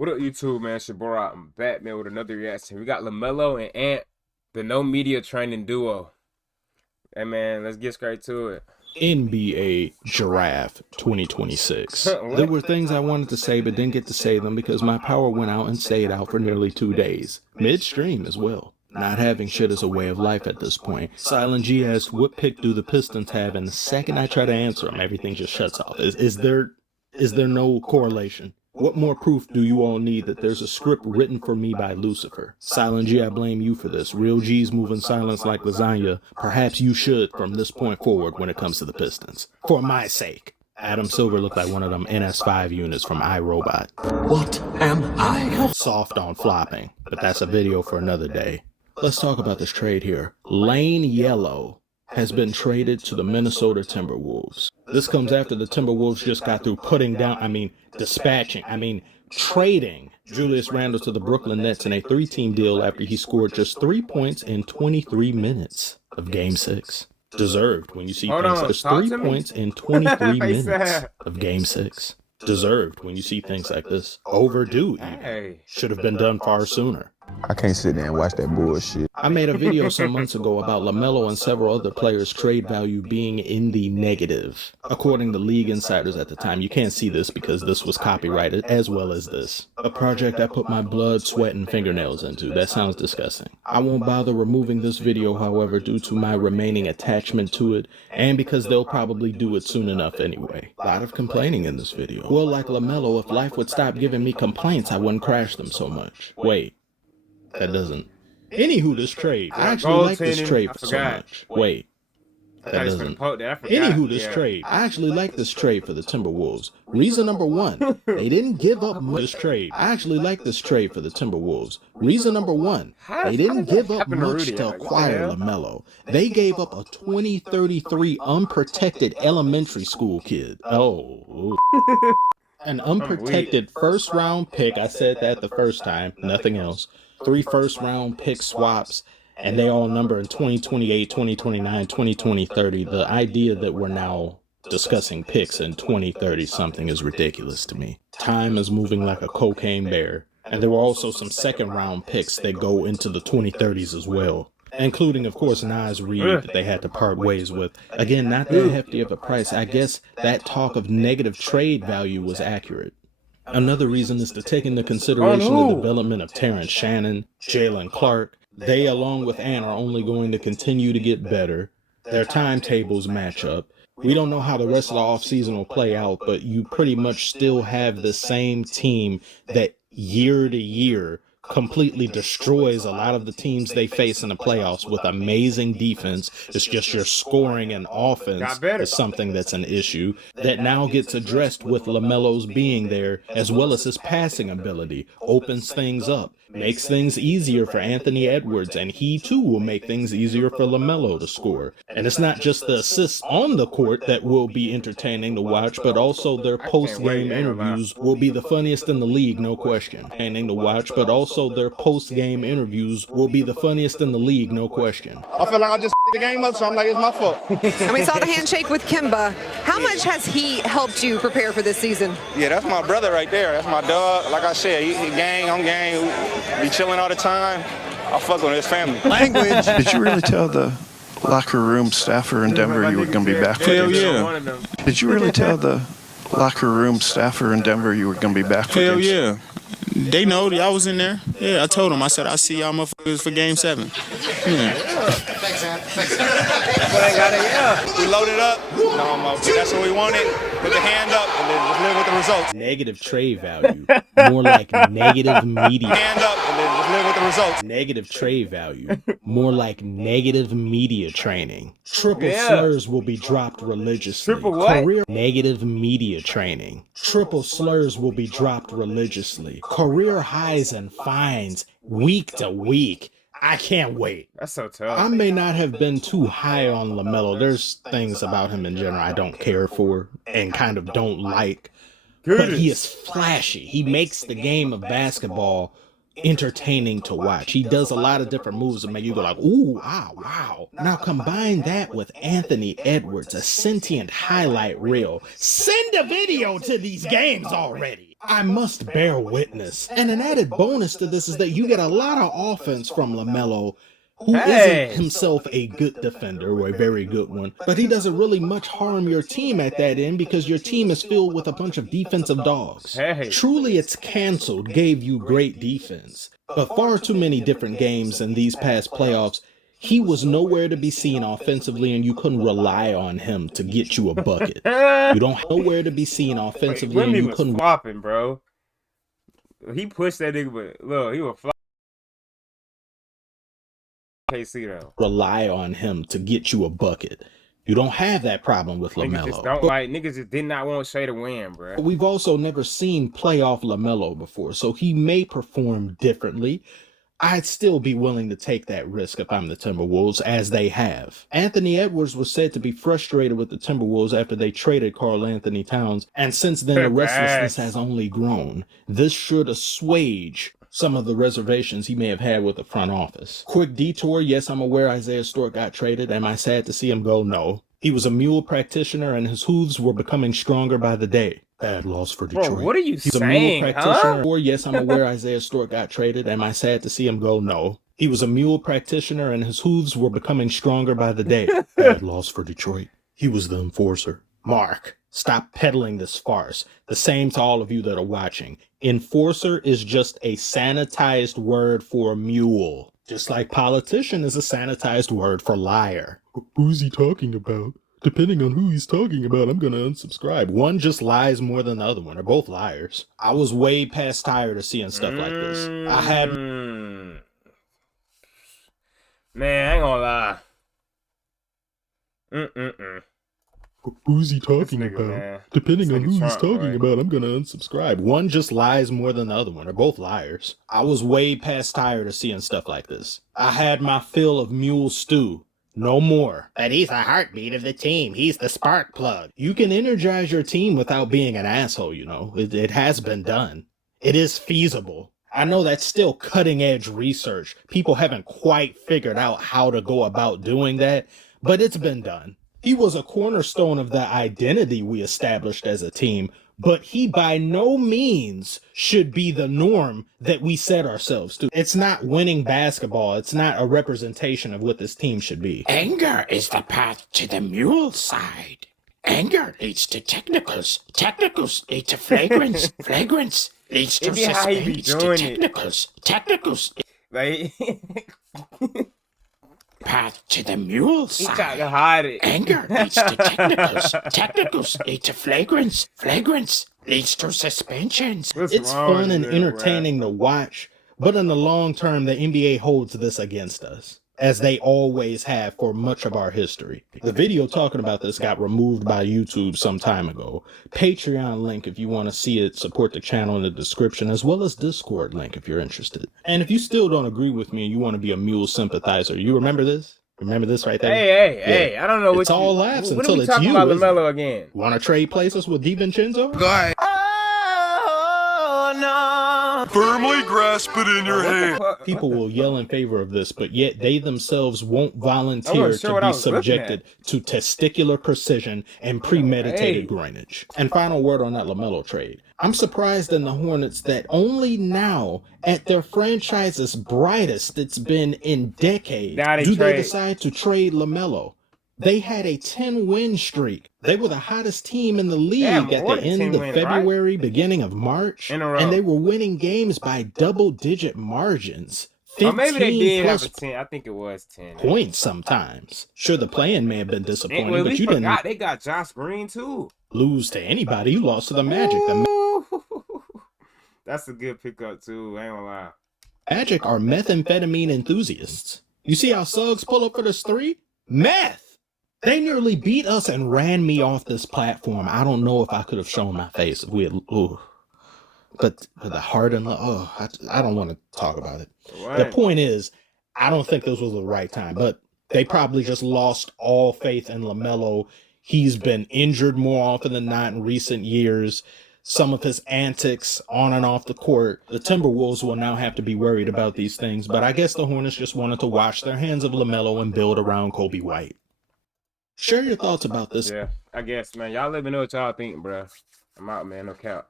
What up, YouTube, man? It's your boy, I'm back, man, with another reaction. We got Lamelo and Ant, the no media training duo. Hey, man, let's get straight to it. NBA Giraffe 2026. There were things I wanted to say but didn't get to say them because my power went out and stayed out for nearly 2 days. Midstream as well. Not having shit is a way of life at this point. Silent G asked, what pick do the Pistons have? And the second I try to answer him, everything just shuts off. Is there no correlation? What more proof do you all need that there's a script written for me by Lucifer? Silent G, I blame you for this. Real G's move in silence like lasagna. Perhaps you should from this point forward when it comes to the Pistons. For my sake. Adam Silver looked like one of them NS5 units from iRobot. What am I? Soft on flopping, but that's a video for another day. Let's talk about this trade here. Lane Yellow has been traded to the Minnesota Timberwolves. This comes after the Timberwolves just got through trading Julius Randle to the Brooklyn Nets in a 3-team deal after he scored just 3 points in 23 minutes of Game 6. Deserved when you see things like 3 points in 23 minutes of Game 6. Deserved when you see things like this. Overdue even. Should have been done far sooner. I can't sit there and watch that bullshit. I made a video some months ago about Lamelo and several other players' trade value being in the negative. According to league insiders at the time, you can't see this because this was copyrighted, as well as this. A project I put my blood, sweat, and fingernails into. That sounds disgusting. I won't bother removing this video, however, due to my remaining attachment to it, and because they'll probably do it soon enough anyway. A lot of complaining in this video. Well, like Lamelo, if life would stop giving me complaints, I wouldn't crash them so much. Wait. That doesn't. Anywho, this trade. I actually like this trade so much. Wait. That doesn't. Anywho, this trade. I actually like this trade for the Timberwolves. Reason number one, they didn't give up much trade. I actually like this trade for the Timberwolves. Reason number one, they didn't give up much to acquire Lamelo. They gave up a 2033 unprotected elementary school kid. Oh. An unprotected first-round pick. I said that the first time. Nothing else. 3 first-round pick swaps, and they all number in 2028, 2029, 2030. The idea that we're now discussing picks in 2030 something is ridiculous to me. Time is moving like a cocaine bear, and there were also some second-round picks that go into the 2030s as well, including, of course, Nas Reed that they had to part ways with. Again, not that hefty of a price. I guess that talk of negative trade value was accurate. Another reason is to take into consideration the development of Terrence Shannon, Jalen Clark. They, along with Ant, are only going to continue to get better. Their timetables match up. We don't know how the rest of the offseason will play out, but you pretty much still have the same team that year to year completely destroys a lot of the teams they face in the playoffs with amazing defense. It's just your scoring and offense is something that's an issue that now gets addressed with LaMelo's being there, as well as his passing ability. Opens things up, makes things easier for Anthony Edwards, and he too will make things easier for LaMelo to score. And it's not just the assists on the court that will be entertaining to watch, but also their post-game interviews will be the funniest in the league, no question. Entertaining to watch, but also their post-game interviews will be the funniest in the league, no question. I feel like I just the game up, so I'm like, it's my fault. And we saw the handshake with Kimba. How much has he helped you prepare for this season? Yeah, that's my brother right there. That's my dog. Like I said, he gang, I'm gang. We chilling all the time. I fuck with his family. Language. Did you really tell the locker room staffer in Denver you were going to be back for Hell Game 7? yeah. Did you really tell the locker room staffer in Denver you were going to be back for Hell Game 7? yeah. They know I was in there. Yeah, I told them. I said, I'll see y'all motherfuckers for Game 7. Yeah. We loaded up. That's what we wanted. Put the hand up and then just live with the results. Negative trade value. More like negative media. Hand up and then just live with the results. Negative trade value. More like negative media training. Triple slurs will be dropped religiously. Triple what? Negative media training. Triple slurs will be dropped religiously. Career highs and fines week to week. I can't wait. That's so tough. I may not have been too high on LaMelo. There's things about him in general I don't care for and kind of don't like. But he is flashy. He makes the game of basketball entertaining to watch. He does a lot of different moves that make you go like, ooh, wow. Now combine that with Anthony Edwards, a sentient highlight reel. Send a video to these games already. I must bear witness. And an added bonus to this is that you get a lot of offense from Lamelo, who isn't himself a good defender or a very good one, but he doesn't really much harm your team at that end because your team is filled with a bunch of defensive dogs. Truly It's Canceled gave you great defense, but far too many different games in these past playoffs, he was nowhere to be seen offensively, and you couldn't rely on him to get you a bucket. You don't have nowhere to be seen offensively, and you couldn't flopping, bro. He pushed that nigga, but look, he was flopping. Rely on him to get you a bucket. You don't have that problem with Lamelo. Niggas just did not want Shea to win, bro. But we've also never seen playoff Lamelo before, so he may perform differently. I'd still be willing to take that risk if I'm the Timberwolves, as they have. Anthony Edwards was said to be frustrated with the Timberwolves after they traded Karl Anthony Towns, and since then the restlessness has only grown. This should assuage some of the reservations he may have had with the front office. Quick detour, yes, I'm aware Isaiah Stewart got traded. Am I sad to see him go? No. He was a mule practitioner, and his hooves were becoming stronger by the day. Bad loss for Detroit. Bro, what are you He's saying, a mule practitioner. Or yes, I'm aware Isaiah Stewart got traded. Am I sad to see him go? No. He was a mule practitioner, and his hooves were becoming stronger by the day. Bad loss for Detroit. He was the enforcer. Mark, stop peddling this farce. The same to all of you that are watching. Enforcer is just a sanitized word for mule. Just like politician is a sanitized word for liar. Who's he talking about? Depending on who he's talking about, I'm gonna unsubscribe. One just lies more than the other one. They're both liars. I was way past tired of seeing stuff like this. I had... Man, I ain't gonna lie. Who's he talking about? Man. Depending on who he's talking about, I'm gonna unsubscribe. One just lies more than the other one. They're both liars. I was way past tired of seeing stuff like this. I had my fill of mule stew. No more. But he's the heartbeat of the team. He's the spark plug. You can energize your team without being an asshole, you know. It has been done. It is feasible. I know that's still cutting edge research. People haven't quite figured out how to go about doing that, but it's been done. He was a cornerstone of the identity we established as a team, but he by no means should be the norm that we set ourselves to. It's not winning basketball. It's not a representation of what this team should be. Anger is the path to the mule side. Anger leads to technicals. Technicals lead to flagrants. Flagrants leads to suspension. Leads to technicals. Technicals. Like... path to the mule side. He tried to hide it. Anger leads to technicals. Technicals lead to flagrants. Flagrants leads to suspensions. It's fun and entertaining to watch, but in the long term, the NBA holds this against us, as they always have for much of our history. The video talking about this got removed by YouTube some time ago. Patreon link if you want to see it, support the channel in the description, as well as Discord link if you're interested. And if you still don't agree with me and you want to be a mule sympathizer, you remember this? Remember this right there? Hey, I don't know what it's all laughs what until are we it's talking you. About Lamelo again? Want to trade places with DiVincenzo? Go ahead. Oh, no. Firmly grasp it in your hand. People will yell in favor of this, but yet they themselves won't volunteer to be subjected to testicular precision and premeditated groinage. And final word on that Lamelo trade. I'm surprised in the Hornets that only now, at their franchise's brightest it's been in decades, they decide to trade Lamelo. They had a 10-win streak. They were the hottest team in the league at the end of February, beginning of March, and they were winning games by double-digit margins. 15 or maybe they did plus have a 10. I think it was 10. Points sometimes. Sure, the play-in may have been disappointing, but you didn't. They got Josh Green too. Lose to anybody. You lost to the Magic. That's a good pickup too. I ain't gonna lie. Magic are methamphetamine enthusiasts. You see how Suggs pull up for this three? Meth. They nearly beat us and ran me off this platform. I don't know if I could have shown my face if we had, but the heart and I don't want to talk about it. Right. The point is, I don't think this was the right time, but they probably just lost all faith in Lamelo. He's been injured more often than not in recent years. Some of his antics on and off the court. The Timberwolves will now have to be worried about these things, but I guess the Hornets just wanted to wash their hands of Lamelo and build around Kobe White. Share your thoughts about this. Yeah, I guess, man. Y'all let me know what y'all think, bro. I'm out, man. No cap.